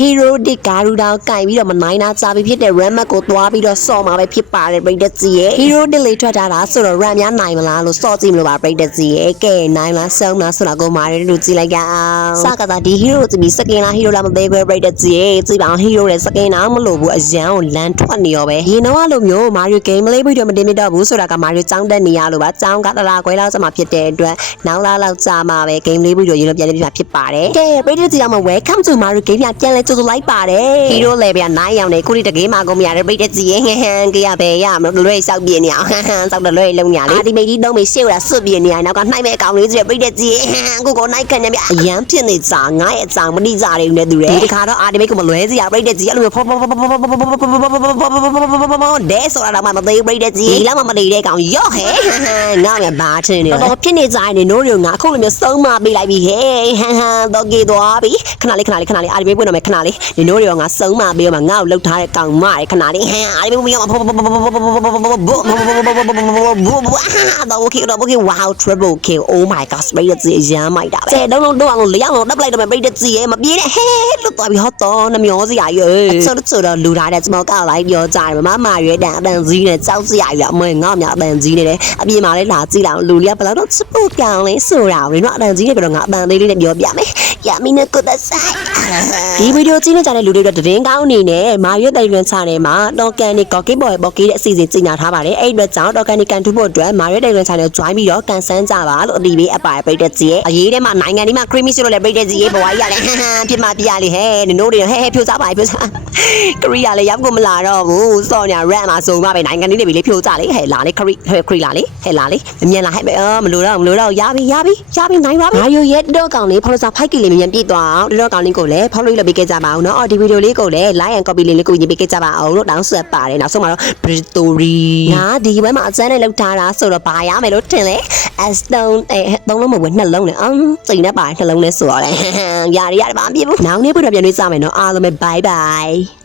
hero ဒီကာရူတောင်ကင်ပြီးတော့မနိုင်နာကြပြီးဖြစ်တဲ့ ram ကိုသွားပြီးတော့စော့မှာပဲဖြစ်ပါတယ်ပရိသတ်ကြီးရဲ့ hero ဒီလေးထွက်တာဆိုတော့ ram များနိုင်မလားလို့စော့ကြည့်မလို့ပါပရိသတ်ကြီးရဲ့ကဲနိုင်လားဆုံးလားဆိုတာကိုမာရီတို့ကြည့်လိုက်ကြအောင်စကားဒီ hero ကြည့်ပြီးစကင်လား hero လားမသိဘူးပရိသတ်ကြီးရဲ့ကြည့်ပါအောင် hero ရဲ့စကင်တော့မလို့ဘူးအရန်ကိုလမ်းထွက်နေရောပဲရင်တော့လိုမျိုးမာရီ game လေးပြီးတော့မတင်မြတော့ဘူးဆိုတာကမာရီចောင်းတက်နေရလို့ပါចောင်းကတလားခွဲလောက်စမှာဖြစ်တဲ့အတွက်နောက်လာလောက်ကြာမှာပဲ game လေးပြီးတော့ရေလို့ပြန်ပြဖြစ်ပါတယ်ကဲပရိသတ်ကြီးအောင် welcome to Mario game ပြန်လဲကြိုးလိုက်ပါတယ် hero လည်းဗျာနိုင်အောင်နေခုဒီတကေးမှာကုန်မရတဲ့ပရိသတ်ကြီးရဲ့ဟန်ကြရပဲရမလို့လွဲစောက်ပြင်းနေအောင်စောက်တယ်လွဲလုံးညာလေးဒီမိတ်ကြီးတုံးမေရှေ့လာစွတ်ပြင်းနေရနောက်ကနှိုက်မဲ့အကောင်လေးကြီးပရိသတ်ကြီးကိုကိုနိုင်ခံနေဗျအရန်ဖြစ်နေစာငါ့ရဲ့အကြောင်မတိကြတယ်နဲ့သူတွေဒီခါတော့အာဒီမိတ်ကမလွဲစီရပရိသတ်ကြီးအဲ့လိုဖောဒဲဆိုတာတော့မသိပရိသတ်ကြီးဒီလောက်မှမသိတဲ့ကောင်ရော့ဟဲငါ့ရဲ့ဘာထင်းနေတော့ဖြစ်နေကြနေနိုးတွေငါအခုလိုမျိုးစုံမပေးလိုက်ပြီဟဲတော့ကေသွားပြီခဏလေးအာဒီမိတ်ပွင့်တော့မယ်ခဏလေးဒီနိုးတွေကငါစုံမပေးတော့ငါ့ကိုလှုပ်ထားတဲ့ကောင်မရခဏလေးအာဒီမိတ်ပွင့်တော့โอเค wow triple kill oh my god ပရိသတ်ကြီးရမ်းမိုက်တာပဲကျဲလုံးလုံးအောင်လျောင်းလုံးတက်ပလိုက်တော့မယ်ပရိသတ်ကြီးရဲ့မပြေးနဲ့ဟဲလွတ်သွားပြီဟောတော့နှမျောစရာကြီးဆိုတော့လူထားတဲ့စမောကောက်လိုက်ပြောကြတယ်မမရွေးတန်အတန်ကြီးနဲ့ကြောက်စရာကြီးအမေငါ့မြအတန်ကြီးနေတယ်အပြင်မှာလည်းလာကြည့်လိုက်လူလေးကဘယ်တော့စပုတ်ကောင်လေးဆိုတာလေနော်အတန်ကြီးနဲ့ပြောတော့ငါအတန်လေးလေးနဲ့ပြောပြမယ်ရမင်းနဲ့ကိုသက်ဆိုင်ဒီဗီဒီယိုကြည့်နေကြတဲ့လူတွေတော့သတင်းကောင်းအနေနဲ့မာရွေးတိုင်လွန်ချနယ်မှာတော့ကန်နီကော်ကစ်ဘော်ဘော်ကီတဲ့အစီအစဉ်ကြီးညာထားပါတယ်အဲ့အတွက်ကြောင့်တော့ကန်နီကန်ထူဖို့အတွက်မာရွေးတိုင်လွန်ချနယ် join ပြီးတော့ကန်ဆန်းကြပါလို့အတီးပေးအပ်ပါတယ်ပရိသတ်ကြီးရဲ့အရေးထဲမှာနိုင်ငံဒီမှာ creamy ဆိုလို့လည်းပရိသတ်ကြီးရဲ့ဘဝကြီးရလဲဖြစ်မှာပြရလေဟဲ့နိုးတွေဟဲဖြိုးစားပါဖြိုးစားကရီးယာလည်းရောက်ကိုမလာတော့ဘူးစော်ညာ ram မှာစုံမပဲနိုင်ငံဒီနေပြီလေဖြိုးကြလေဟဲ့လာလေခရီလာလေဟဲ့လာလေမမြန်လာဟဲ့မလို့တော့ရပြီနိုင်ပါပြီမာယိုရဲ့တော့ကောင်လေးဖော်လို့စားဖိုက်ကီလေးမြန်ပြည့်သွားအောင်တော့ကောင်လေးကိုလည်းဖော်လို့လုပ်ပေးခဲ့ကြပါအောင်နော်ဒီဗီဒီယိုလေးကိုလည်း like and copy လေးကိုညီပေးခဲ့ကြပါအောင်လို့တောင်းဆက်ပါတယ်နောက်ဆုံးမှာတော့ Britory ငါဒီဘက်မှာအစမ်းနဲ့လောက်ထားတာဆိုတော့ဘာရမယ်လို့ထင်လဲ Stone သုံးလုံးမဟုတ်ဘူးနှလုံးနဲ့စိတ်နဲ့ပါတယ်နှလုံးနဲ့ဆိုတော့လေရတယ်ဘာမှမဖြစ်ဘူးနောက်နေ့ပြန်တွေ့ကြမယ်နော်အားလုံးပဲ bye bye